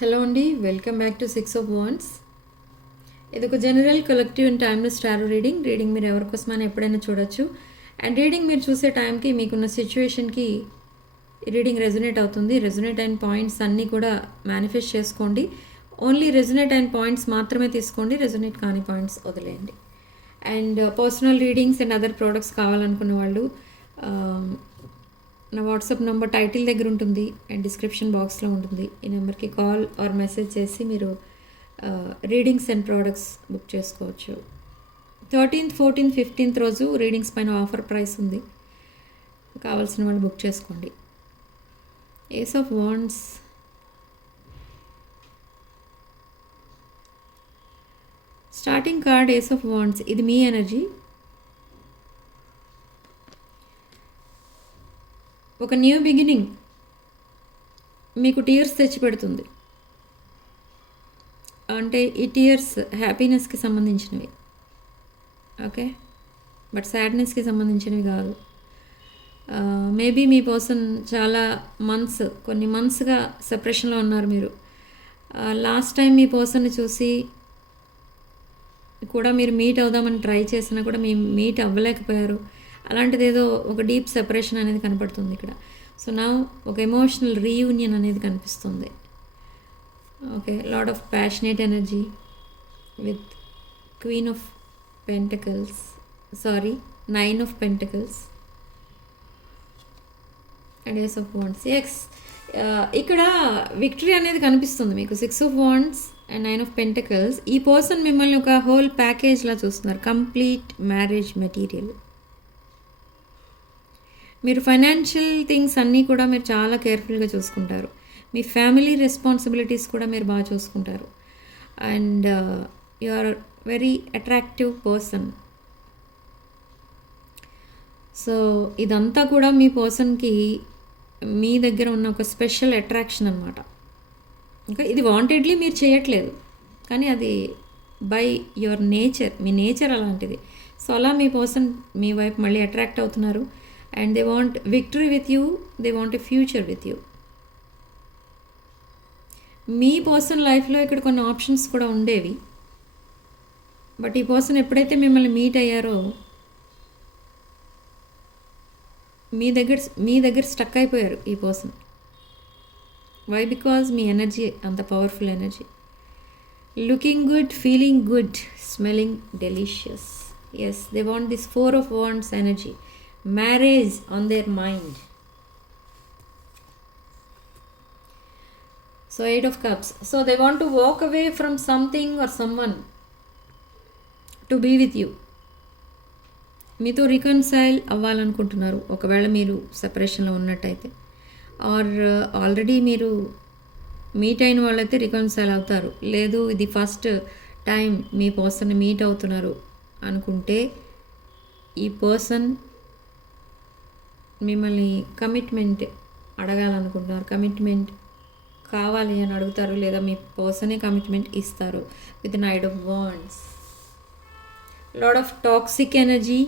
Hello అండి, welcome back to 6 of Wands. ఇది ఒక general collective and timeless tarot reading మీరు ఎవరికోసమైనా ఎప్పుడైనా చూడొచ్చు. అండ్ రీడింగ్ మీరు చూసే టైంకి మీకున్న సిచ్యువేషన్కి రీడింగ్ రెజొనేట్ అవుతుంది. రెజొనేట్ అయిన పాయింట్స్ అన్నీ కూడా మేనిఫెస్ట్ చేసుకోండి. ఓన్లీ రెజొనేట్ అయిన పాయింట్స్ మాత్రమే తీసుకోండి, రెజొనేట్ కాని పాయింట్స్ వదిలేయండి. And personal readings and other products కావాలనుకున్న వాళ్ళు నా వాట్సాప్ నెంబర్ టైటిల్ దగ్గర ఉంటుంది అండ్ డిస్క్రిప్షన్ బాక్స్లో ఉంటుంది. ఈ నెంబర్కి కాల్ ఆర్ మెసేజ్ చేసి మీరు రీడింగ్స్ అండ్ ప్రోడక్ట్స్ బుక్ చేసుకోవచ్చు. 13th, 14th, 15th రోజు రీడింగ్స్ పైన ఆఫర్ ప్రైస్ ఉంది, కావాల్సిన వాళ్ళు బుక్ చేసుకోండి. Ace of wands, starting card ace of wands. ఇది మీ ఎనర్జీ. ఒక న్యూ బిగినింగ్ మీకు టీయర్స్ తెచ్చిపెడుతుంది. అంటే ఈ టీయర్స్ హ్యాపీనెస్కి సంబంధించినవి, ఓకే, బట్ సాడ్నెస్కి సంబంధించినవి కాదు. మేబీ మీ పర్సన్ చాలా కొన్ని మంత్స్గా సెపరేషన్లో ఉన్నారు మీరు. లాస్ట్ టైం మీ పర్సన్ని చూసి కూడా మీరు మీట్ అవుదామని ట్రై చేసినా కూడా మీట్ అవ్వలేకపోయారు. అలాంటిది ఏదో ఒక డీప్ సెపరేషన్ అనేది కనపడుతుంది ఇక్కడ. సో నా ఒక ఎమోషనల్ రీయూనియన్ అనేది కనిపిస్తుంది. Okay, lot of passionate energy with queen of pentacles, 9 of Pentacles and ace of wands. ఇక్కడ విక్టరీ అనేది కనిపిస్తుంది మీకు. 6 of Wands and 9 of Pentacles. ఈ పర్సన్ మిమ్మల్ని ఒక హోల్ ప్యాకేజ్లా చూస్తున్నారు, కంప్లీట్ మ్యారేజ్ మెటీరియల్. మీరు ఫైనాన్షియల్ థింగ్స్ అన్నీ కూడా మీరు చాలా కేర్ఫుల్గా చూసుకుంటారు. మీ ఫ్యామిలీ రెస్పాన్సిబిలిటీస్ కూడా మీరు బాగా చూసుకుంటారు. And you are very attractive person. So ఇదంతా కూడా మీ పర్సన్కి మీ దగ్గర ఉన్న ఒక స్పెషల్ అట్రాక్షన్ అనమాట. ఇంకా ఇది వాంటెడ్లీ మీరు చేయట్లేదు, కానీ అది by your nature, me nature అలాంటిది. సో అలా మీ పర్సన్ మీ వైపు మళ్ళీ అట్రాక్ట్ అవుతున్నారు. And they want victory with you, they want a future with you. Me person లైఫ్లో ఇక్కడ కొన్ని ఆప్షన్స్ కూడా ఉండేవి, బట్ ఈ పర్సన్ ఎప్పుడైతే మిమ్మల్ని మీట్ అయ్యారో మీ దగ్గర స్టక్ అయిపోయారు ఈ పర్సన్. వై? బికాజ్ మీ ఎనర్జీ అంత powerful energy. Looking good, feeling good, smelling delicious. Yes, they want this 4 of Wands energy. Marriage on their mind. So 8 of Cups. So they want to walk away from something or someone to be with you. మీతో reconcile అవ్వాలనుకుంటున్నారు ఒకవేళ మీరు సెపరేషన్లో ఉన్నట్టయితే, are already మీరు meet అయిన వాళ్ళైతే reconcile అవుతారు. లేదు ఇది ఫస్ట్ టైం మీ పర్సన్ని మీట్ అవుతున్నారు అనుకుంటే ఈ పర్సన్ మిమ్మల్ని కమిట్మెంట్ అడగాలనుకుంటున్నారు, కమిట్మెంట్ కావాలి అని అడుగుతారు, లేదా మీ పర్సనే కమిట్మెంట్ ఇస్తారు with 9 of Wands. Lot of toxic energy,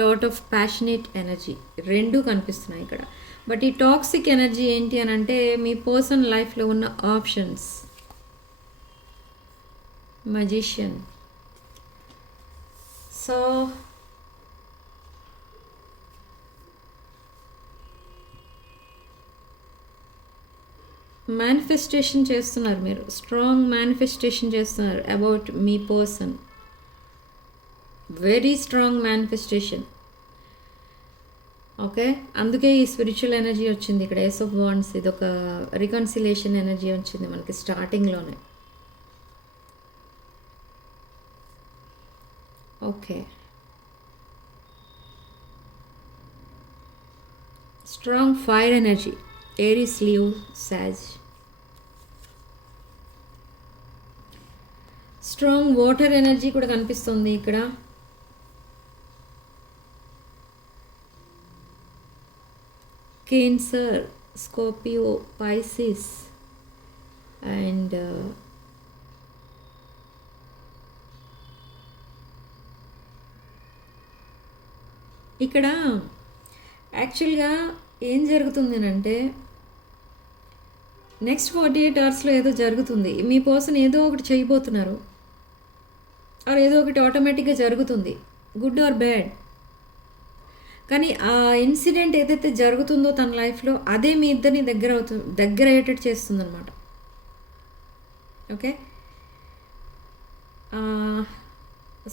lot of passionate energy రెండూ కనిపిస్తున్నాయి ఇక్కడ. బట్ ఈ టాక్సిక్ ఎనర్జీ ఏంటి అని అంటే మీ పర్సన్ లైఫ్లో ఉన్న ఆప్షన్స్. మజిషియన్. సో మేనిఫెస్టేషన్ చేస్తున్నారు మీరు, స్ట్రాంగ్ మేనిఫెస్టేషన్ చేస్తున్నారు about me person. Very strong manifestation. Okay, అందుకే ఈ స్పిరిచువల్ ఎనర్జీ వచ్చింది ఇక్కడ. ఏస్ ఆఫ్ వాండ్స్, ఇది ఒక రికన్సిలేషన్ ఎనర్జీ వచ్చింది మనకి స్టార్టింగ్లోనే. Okay, strong fire energy, Aries, Leo, Sag. Strong water energy కూడా కనిపిస్తుంది ఇక్కడ. కేన్సర్, స్కార్పియో, పైసిస్ అండ్ ఇక్కడ యాక్చువల్గా ఏం జరుగుతుంది అంటే నెక్స్ట్ 48 అవర్స్లో ఏదో జరుగుతుంది. మీ పర్సన్ ఏదో ఒకటి చేయబోతున్నారు, ఆర్ ఏదో ఒకటి ఆటోమేటిక్గా జరుగుతుంది, గుడ్ ఆర్ బ్యాడ్. కానీ ఆ ఇన్సిడెంట్ ఏదైతే జరుగుతుందో తన లైఫ్లో అదే మీ ఇద్దరిని దగ్గర అయ్యేటట్టు చేస్తుంది అనమాట. ఓకే,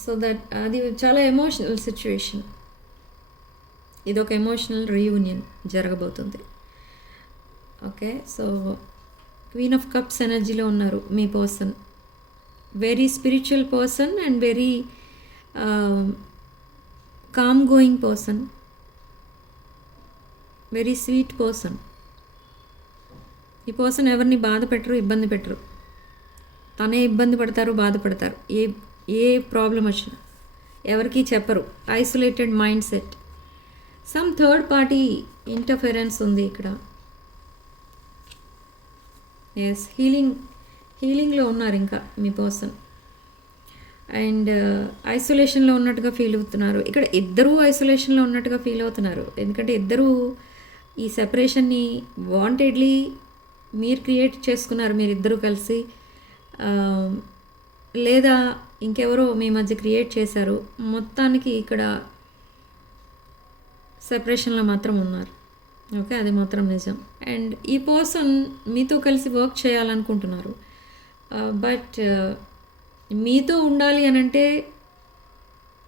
సో దట్ అది చాలా ఎమోషనల్ సిచ్యువేషన్. ఇది ఒక ఎమోషనల్ రీయూనియన్ జరగబోతుంది. Okay, so queen of cups ఎనర్జీలో ఉన్నారు మీ person. Very spiritual person and very calm going person, very sweet person. ఈ పర్సన్ ఎవరిని బాధ పెట్టరు, ఇబ్బంది పెట్టరు. తనే ఇబ్బంది పడతారు, బాధపడతారు. ఏ ప్రాబ్లం వచ్చినా ఎవరికి చెప్పరు. Isolated mind set. Some third party interference ఉంది ఇక్కడ. ఎస్, హీలింగ్లో ఉన్నారు ఇంకా మీ పర్సన్. అండ్ ఐసోలేషన్లో ఉన్నట్టుగా ఫీల్ అవుతున్నారు. ఇక్కడ ఇద్దరూ ఐసోలేషన్లో ఉన్నట్టుగా ఫీల్ అవుతున్నారు. ఎందుకంటే ఇద్దరూ ఈ సెపరేషన్ని వాంటెడ్లీ మీరు క్రియేట్ చేసుకున్నారు, మీరిద్దరూ కలిసి, లేదా ఇంకెవరో మీ మధ్య క్రియేట్ చేశారు. మొత్తానికి ఇక్కడ సెపరేషన్లో మాత్రం ఉన్నారు. ఓకే, అది మాత్రం నిజం. అండ్ ఈ పర్సన్ మీతో కలిసి వర్క్ చేయాలనుకుంటున్నారు, బట్ మీతో ఉండాలి అని అంటే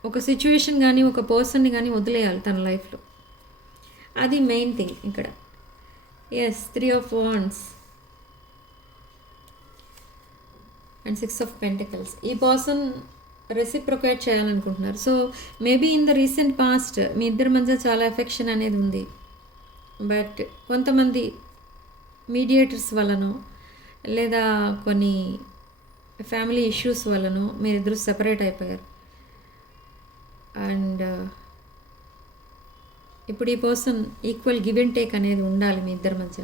ఒక సిచ్యువేషన్ కానీ ఒక పర్సన్ని కానీ వదిలేయాలి తన లైఫ్లో. అది మెయిన్ థింగ్ ఇక్కడ. Yes, 3 of Wands and 6 of Pentacles. ఈ పర్సన్ రెసిప్రొకేట్ చేయాలనుకుంటున్నారు. So maybe in the recent past మీ ఇద్దరి మధ్య చాలా ఎఫెక్షన్ అనేది ఉంది, బట్ కొంతమంది మీడియేటర్స్ వలనో లేదా కొన్ని ఫ్యామిలీ ఇష్యూస్ వలనో మీరిద్దరూ సెపరేట్ అయిపోయారు. అండ్ ఇప్పుడు ఈ person equal give and take అనేది ఉండాలి మీ ఇద్దరి మధ్య.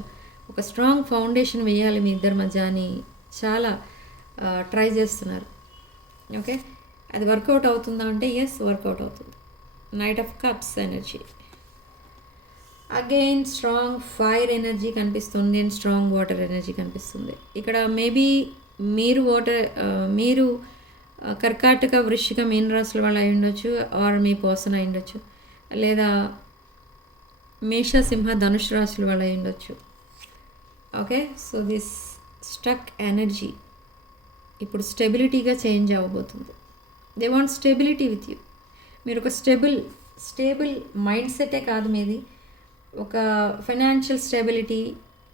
ఒక స్ట్రాంగ్ ఫౌండేషన్ వేయాలి మీ ఇద్దరి మధ్య అని చాలా ట్రై చేస్తున్నారు. ఓకే, అది వర్కౌట్ అవుతుందా అంటే ఎస్, వర్కౌట్ అవుతుంది. Knight of cups energy. Again strong fire energy కనిపిస్తుంది అండ్ స్ట్రాంగ్ వాటర్ ఎనర్జీ కనిపిస్తుంది. ఇక్కడ మేబీ మీరు కర్కాటక, వృశ్చిక, మీన రాశుల వాళ్ళు అయి ఉండొచ్చు, ఆర్ మీ పర్సన్ అయి ఉండొచ్చు, లేదా మేష, సింహ, ధనుష్ రాశుల వాళ్ళు అయి ఉండొచ్చు. Okay, so this stuck energy ఇప్పుడు స్టెబిలిటీగా చేంజ్ అవ్వబోతుంది. They want stability with you. మీరు ఒక స్టేబుల్ మైండ్ సెటే కాదు మీది, ఒక ఫైనాన్షియల్ స్టెబిలిటీ,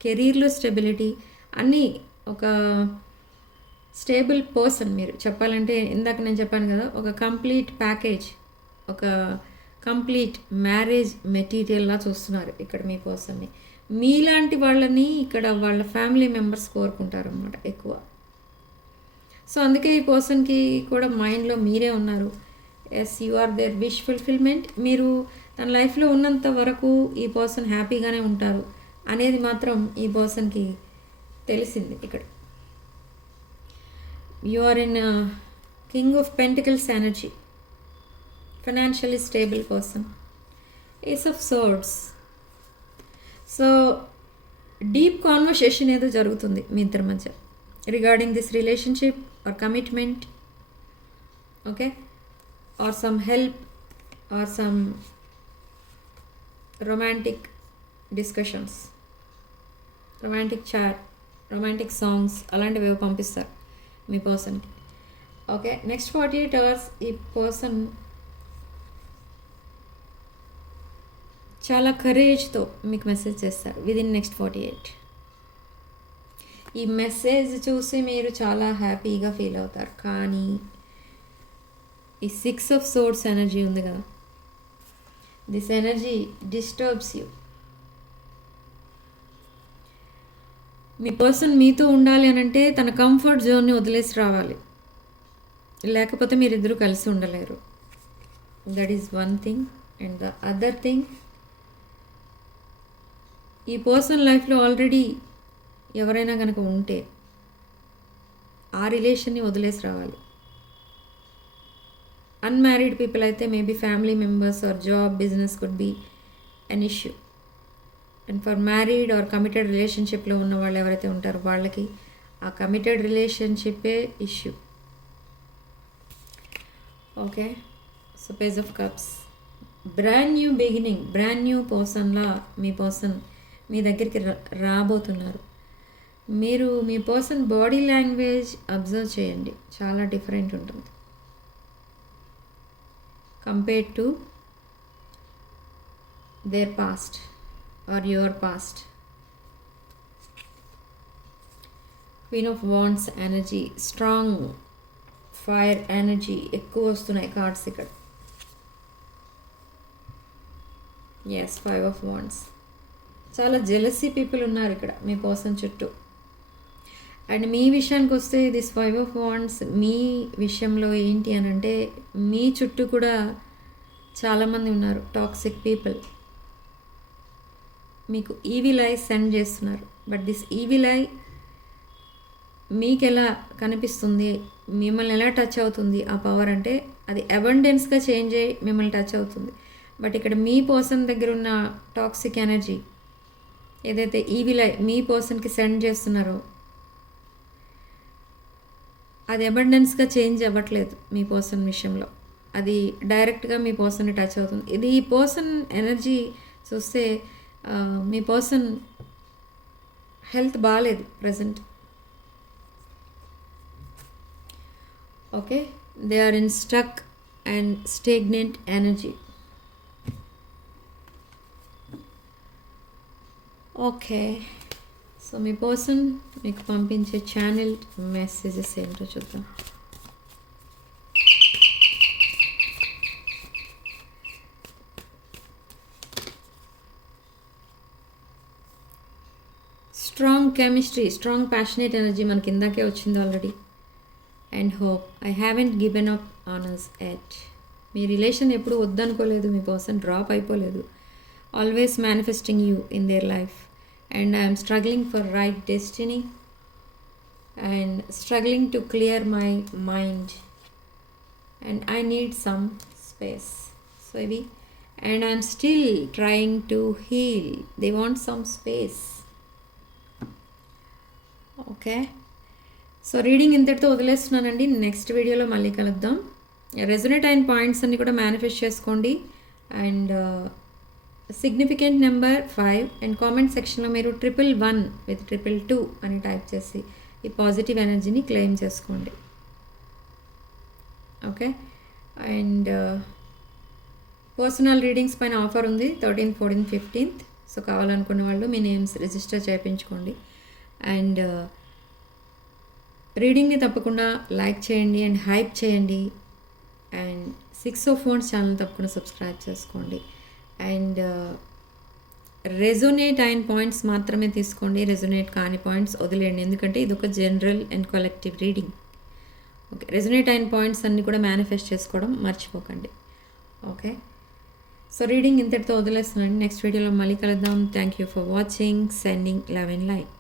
కెరీర్లో స్టెబిలిటీ, అన్నీ ఒక స్టేబుల్ పర్సన్ మీరు. చెప్పాలంటే ఇందాక నేను చెప్పాను కదా, ఒక కంప్లీట్ ప్యాకేజ్, ఒక కంప్లీట్ మ్యారేజ్ మెటీరియల్లా చూస్తున్నారు ఇక్కడ మీ పర్సన్ని. మీలాంటి వాళ్ళని ఇక్కడ వాళ్ళ ఫ్యామిలీ మెంబర్స్ కోరుకుంటారు అన్నమాట ఎక్కువ. సో అందుకే ఈ పర్సన్కి కూడా మైండ్లో మీరే ఉన్నారు. Yes, you are their wish fulfilment. మీరు తన లైఫ్లో ఉన్నంత వరకు ఈ పర్సన్ హ్యాపీగానే ఉంటారు అనేది మాత్రం ఈ పర్సన్కి తెలిసింది ఇక్కడ. You are in king of pentacles energy, financially stable person. Ace of swords. So deep conversation ఏదో జరుగుతుంది మీ ఇద్దరి మధ్య regarding this relationship or commitment. Okay, or some help or some romantic discussions, romantic chat, romantic songs అలాంటివి పంపిస్తారు మీ పర్సన్కి. Okay, next 48 hours ఈ పర్సన్ చాలా కరేజ్తో మీకు మెసేజ్ చేస్తారు విదిన్ నెక్స్ట్ 48. ఈ మెసేజ్ చూసి మీరు చాలా హ్యాపీగా ఫీల్ అవుతారు. కానీ ఈ 6 of Swords ఎనర్జీ ఉంది కదా, this energy disturbs you. Me person మీతో ఉండాలి అని అంటే తన కంఫర్ట్ జోన్ని వదిలేసి రావాలి, లేకపోతే మీరిద్దరూ కలిసి ఉండలేరు. That is one thing. And the other thing, ఈ పర్సన్ లైఫ్లో ఆల్రెడీ ఎవరైనా కనుక ఉంటే ఆ రిలేషన్ని వదిలేసి రావాలి. అన్మ్యారీడ్ పీపుల్ అయితే maybe family members or job, business could be an issue. And for married or committed రిలేషన్షిప్లో ఉన్న వాళ్ళు ఎవరైతే ఉంటారో వాళ్ళకి ఆ కమిటెడ్ రిలేషన్షిప్పే ఇష్యూ. Okay, so page of cups, brand new beginning, brand new పర్సన్లా మీ పర్సన్ మీ దగ్గరికి రాబోతున్నారు. మీరు మీ పర్సన్ బాడీ లాంగ్వేజ్ అబ్జర్వ్ చేయండి, చాలా డిఫరెంట్ ఉంటుంది compare to their past or your past. Queen of wands energy, strong fire energy ఎక్కువ వస్తున్నాయి కార్డ్స్ ఇక్కడ. Yes, 5 of wands. చాలా జెలసీ పీపుల్ ఉన్నారు ఇక్కడ మీ పర్సన్ చుట్టూ. అండ్ మీ విషయానికి వస్తే దిస్ 5 ఆఫ్ వాండ్స్ మీ విషయంలో ఏంటి అని అంటే మీ చుట్టూ కూడా చాలామంది ఉన్నారు టాక్సిక్ పీపుల్. మీకు ఈవిల్ ఐ సెండ్ చేస్తున్నారు. బట్ దిస్ ఈవిల్ ఐ మీకు ఎలా కనిపిస్తుంది, మిమ్మల్ని ఎలా టచ్ అవుతుంది ఆ పవర్ అంటే అది అబండెన్స్గా చేంజ్ అయ్యి మిమ్మల్ని టచ్ అవుతుంది. బట్ ఇక్కడ మీ పర్సన్ దగ్గర ఉన్న టాక్సిక్ ఎనర్జీ ఏదైతే ఈవిల్ ఐ మీ పర్సన్కి సెండ్ చేస్తున్నారో అది అబండెన్స్గా చేంజ్ అవ్వట్లేదు మీ పర్సన్ విషయంలో. అది డైరెక్ట్గా మీ పర్సన్ని టచ్ అవుతుంది. ఇది ఈ పర్సన్ ఎనర్జీ చూస్తే మీ పర్సన్ హెల్త్ బాగాలేదు present. Okay, they are in stuck and stagnant energy. Okay, so మీ పర్సన్ మీకు పంపించే ఛానల్ మెసేజెస్ ఏంటో చూద్దాం. Strong chemistry, strong passionate energy మనకి ఇందాకే వచ్చింది already. And hope, I haven't given up on us yet. మీ రిలేషన్ ఎప్పుడు వద్దనుకోలేదు, మీ పర్సన్ డ్రాప్ అయిపోలేదు. Always manifesting you in their life. And I am struggling for right destiny and struggling to clear my mind and I need some space. So and I am still trying to heal. They want some space. Okay, so reading ఇంతటితో వదిలేస్తున్నానండి. Next వీడియోలో మళ్ళీ కలుద్దాం. Resonate అయిన points అన్ని కూడా manifest చేసుకోండి. And significant number 5 and comment సెక్షన్లో మీరు 111 విత్ 222 అని టైప్ చేసి ఈ పాజిటివ్ ఎనర్జీని క్లెయిమ్ చేసుకోండి. ఓకే, అండ్ పర్సనల్ రీడింగ్స్ పైన ఆఫర్ ఉంది 13th, 14th, 15th. సో కావాలనుకునే వాళ్ళు మీ నేమ్స్ రిజిస్టర్ చేయించుకోండి. అండ్ రీడింగ్ని తప్పకుండా లైక్ చేయండి అండ్ హైప్ చేయండి. అండ్ 6 ఆఫ్ వాండ్స్ ఛానల్ తప్పకుండా సబ్స్క్రైబ్ చేసుకోండి. అండ్ రెజొనేట్ అయిన పాయింట్స్ మాత్రమే తీసుకోండి, రెజొనేట్ కాని పాయింట్స్ వదిలేయండి. ఎందుకంటే ఇది ఒక general and collective reading. Okay, resonate అయిన పాయింట్స్ అన్నీ కూడా మేనిఫెస్ట్ చేసుకోవడం మర్చిపోకండి. ఓకే, సో రీడింగ్ ఇంతటితో వదిలేస్తున్నాను. నెక్స్ట్ వీడియోలో మళ్ళీ కలుద్దాం. Thank you for watching. Sending love and light.